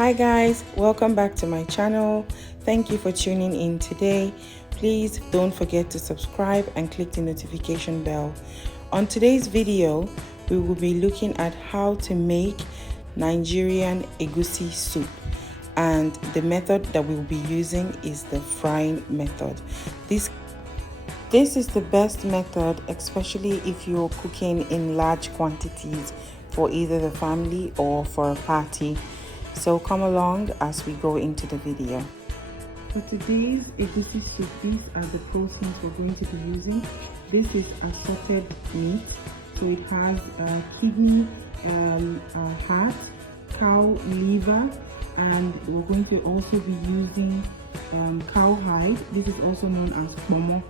Hi guys, welcome back to my channel. Thank you for tuning in today. Please don't forget to subscribe and click the notification bell. On today's video, we will be looking at how to make Nigerian Egusi soup, and the method that we will be using is the frying method. This is the best method, especially if you're cooking in large quantities for either the family or for a party. So come along as we go into the video. For today's egusi soup, these are the proteins we're going to be using. This is assorted meat, so it has kidney, heart, cow liver, and we're going to also be using cow hide. This is also known as kpomo.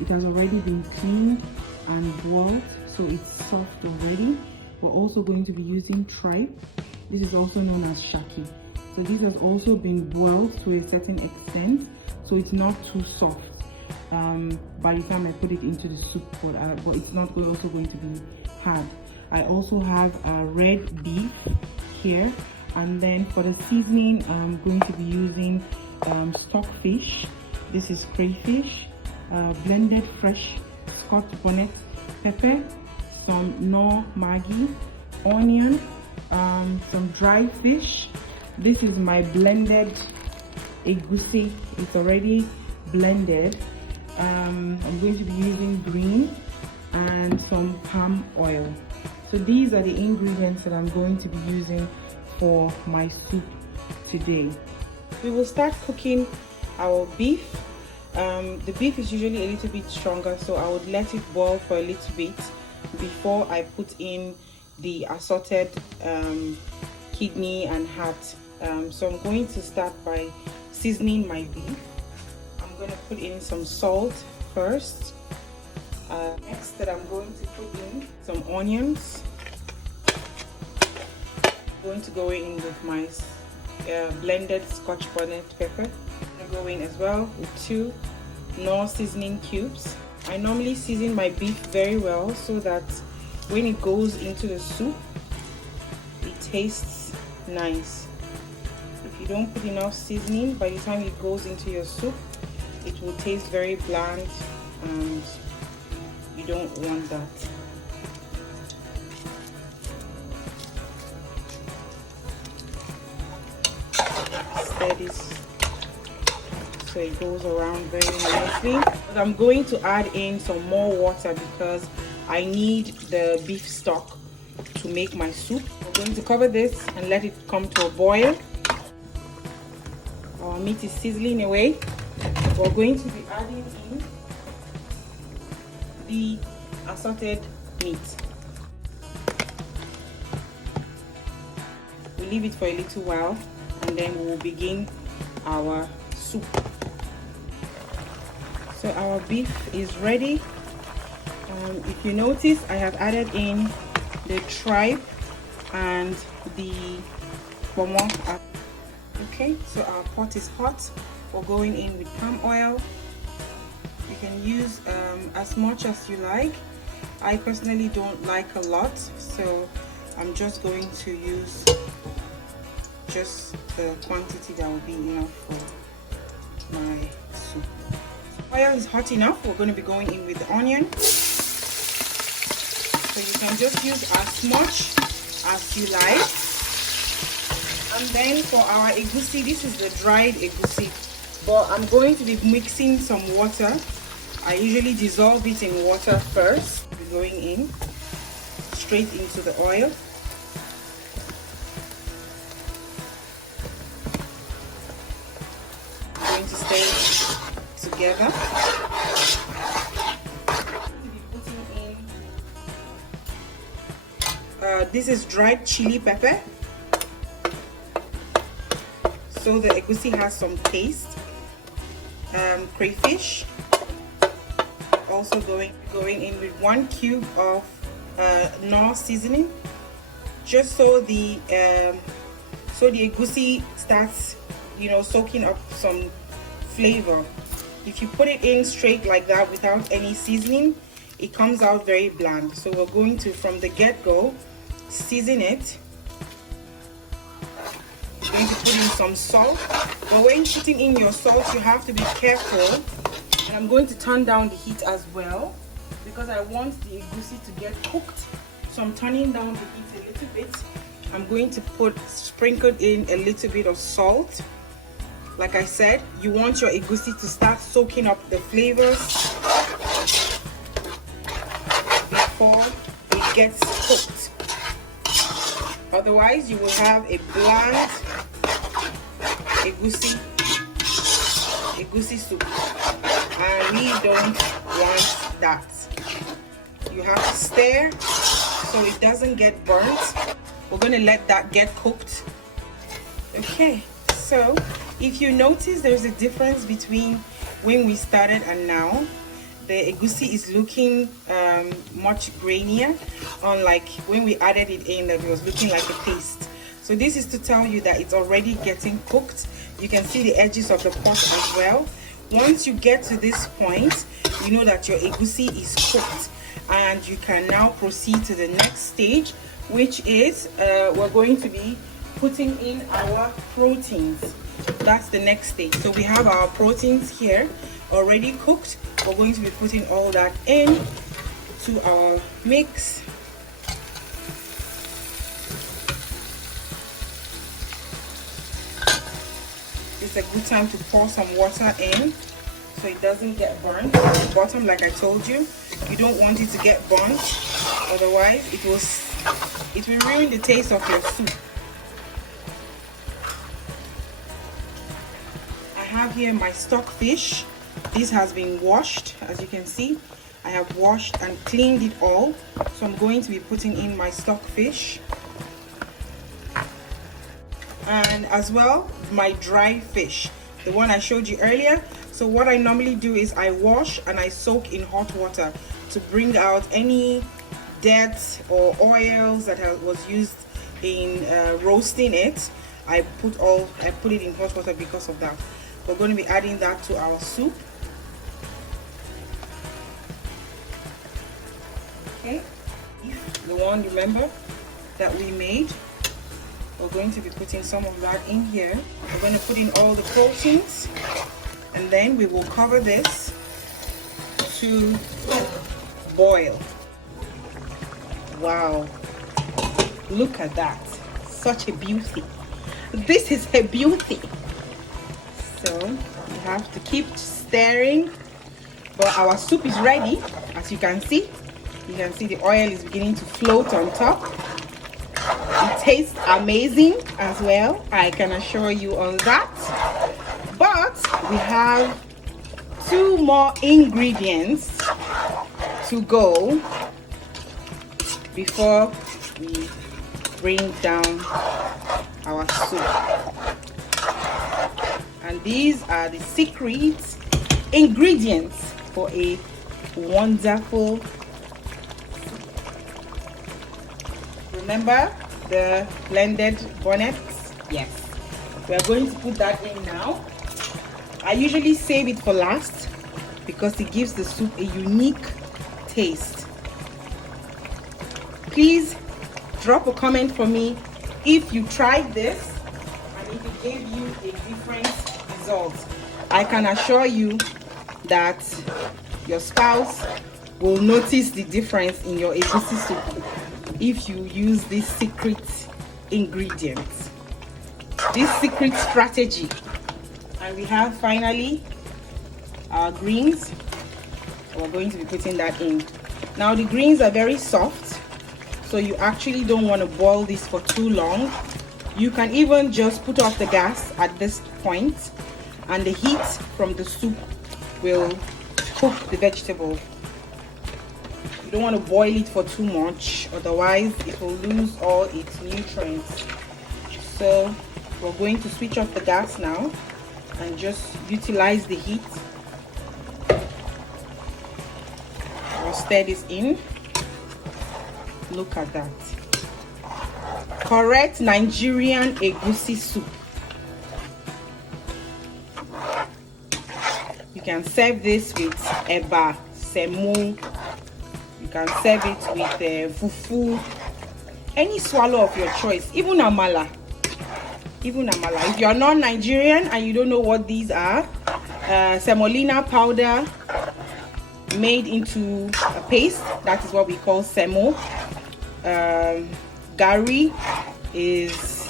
It has already been cleaned and boiled, so it's soft already. We're also going to be using tripe. This is also known as shaki. So this has also been boiled to a certain extent, so it's not too soft by the time I put it into the soup pot, but it's not also going to be hard. I also have red beef here, and then for the seasoning I'm going to be using stockfish. This is crayfish, blended fresh Scotch bonnet pepper, some Knorr Maggi, onion, some dried fish. This is my blended egusi. It's already blended. I'm going to be using green and some palm oil. So these are the ingredients that I'm going to be using for my soup today. We will start cooking our beef. The beef is usually a little bit stronger, so I would let it boil for a little bit before I put in the assorted kidney and heart. So I'm going to start by seasoning my beef. I'm going to put in some salt first. Next, that I'm going to put in some onions. I'm going to go in with my blended Scotch bonnet pepper. I'm going to go in as well with 2 Knorr seasoning cubes. I normally season my beef very well so that when it goes into the soup, it tastes nice. If you don't put enough seasoning, by the time it goes into your soup, it will taste very bland, and you don't want that. Stir this so it goes around very nicely. But I'm going to add in some more water because I need the beef stock to make my soup. We're going to cover this and let it come to a boil. Our meat is sizzling away. We're going to be adding in the assorted meat. We leave it for a little while and then we'll begin our soup. So our beef is ready. If you notice, I have added in the tripe and the bonnet. Okay, so our pot is hot. We're going in with palm oil. You can use as much as you like. I personally don't like a lot, so I'm just going to use just the quantity that will be enough for my soup. Oil is hot enough. We're going to be going in with the onion. So you can just use as much as you like. And then for our egusi, this is the dried egusi, but I'm going to be mixing some water. I usually dissolve it in water first. We're going in straight into the oil. I'm going to stay together. This is dried chili pepper, so the egusi has some taste. Crayfish, also going in with 1 cube of Knorr seasoning, just so the egusi starts, soaking up some flavor. If you put it in straight like that without any seasoning, it comes out very bland. So we're going to, from the get-go, season it. put in some salt, but when putting in your salt you have to be careful. And I'm going to turn down the heat as well because I want the egusi to get cooked. So I'm turning down the heat a little bit. I'm going to sprinkle in a little bit of salt. Like I said, you want your egusi to start soaking up the flavors before it gets cooked. Otherwise, you will have a bland egusi soup, and we don't want that. You have to stir so it doesn't get burnt. We're going to let that get cooked. Okay, so if you notice, there's a difference between when we started and now. The egusi is looking much grainier, unlike when we added it in, that it was looking like a paste. So this is to tell you that it's already getting cooked. You can see the edges of the pot as well. Once you get to this point, you know that your egusi is cooked, and you can now proceed to the next stage, which is we're going to be putting in our proteins. That's the next stage. So we have our proteins here already cooked. We're going to be putting all that in to our mix. It's a good time to pour some water in so it doesn't get burnt at the bottom. Like I told you, you don't want it to get burnt, otherwise it will ruin the taste of your soup. I have here my stock fish. This has been washed. As you can see, I have washed and cleaned it all. So I'm going to be putting in my stock fish, and as well my dry fish, the one I showed you earlier. So what I normally do is I wash and I soak in hot water to bring out any dirt or oils that was used in roasting it. I put it in hot water because of that. We're going to be adding that to our soup. Okay, the one, remember, that we made. We're going to be putting some of that in here. We're going to put in all the proteins, and then we will cover this to boil. Wow, look at that, such a beauty. This is a beauty. So you have to keep stirring, but our soup is ready. As you can see the oil is beginning to float on top. It tastes amazing as well, I can assure you on that. But we have 2 more ingredients to go before we bring down our soup. And these are the secret ingredients for a wonderful. Remember the blended bonnets? Yes. We are going to put that in now. I usually save it for last because it gives the soup a unique taste. Please drop a comment for me if you tried this and if it gave you a different result. I can assure you that your spouse will notice the difference in your egusi soup if you use this secret ingredient, this secret strategy. And we have finally our greens. We're going to be putting that in. Now the greens are very soft, so you actually don't want to boil this for too long. You can even just put off the gas at this point, and the heat from the soup will cook the vegetable. You don't want to boil it for too much, otherwise it will lose all its nutrients. So we're going to switch off the gas now and just utilize the heat. I'll stir this in. Look at that. Correct Nigerian egusi soup. You can serve this with eba, semo. You can serve it with fufu, any swallow of your choice, even amala. even amala. If you are not Nigerian and you don't know what these are, semolina powder made into a paste, that is what we call semo. Gari is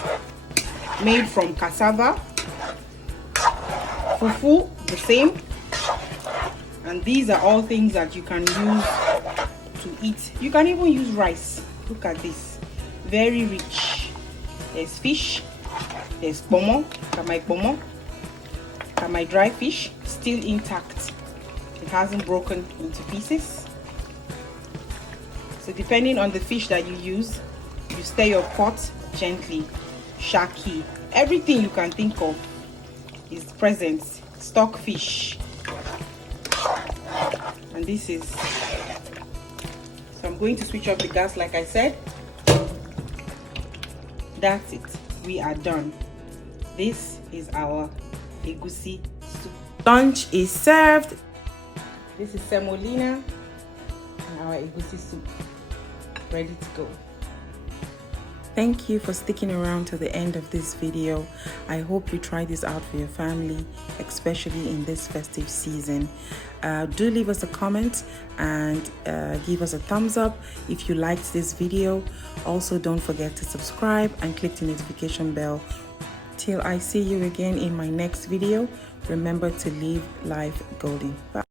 made from cassava. Fufu, the same. And these are all things that you can use to eat. You can even use rice. Look at this, very rich. There's fish, there's kpomo, kamai dry fish, still intact. It hasn't broken into pieces. So depending on the fish that you use, you stir your pot gently. Shaki, everything you can think of is present. Stock fish. And this is, so I'm going to switch off the gas like I said. That's it, we are done. This is our egusi soup. Lunch is served. This is semolina and our egusi soup ready to go. Thank you for sticking around to the end of this video. I hope you try this out for your family, especially in this festive season. Do leave us a comment and give us a thumbs up if you liked this video. Also, don't forget to subscribe and click the notification bell. Till I see you again in my next video, remember to live life golden. Bye.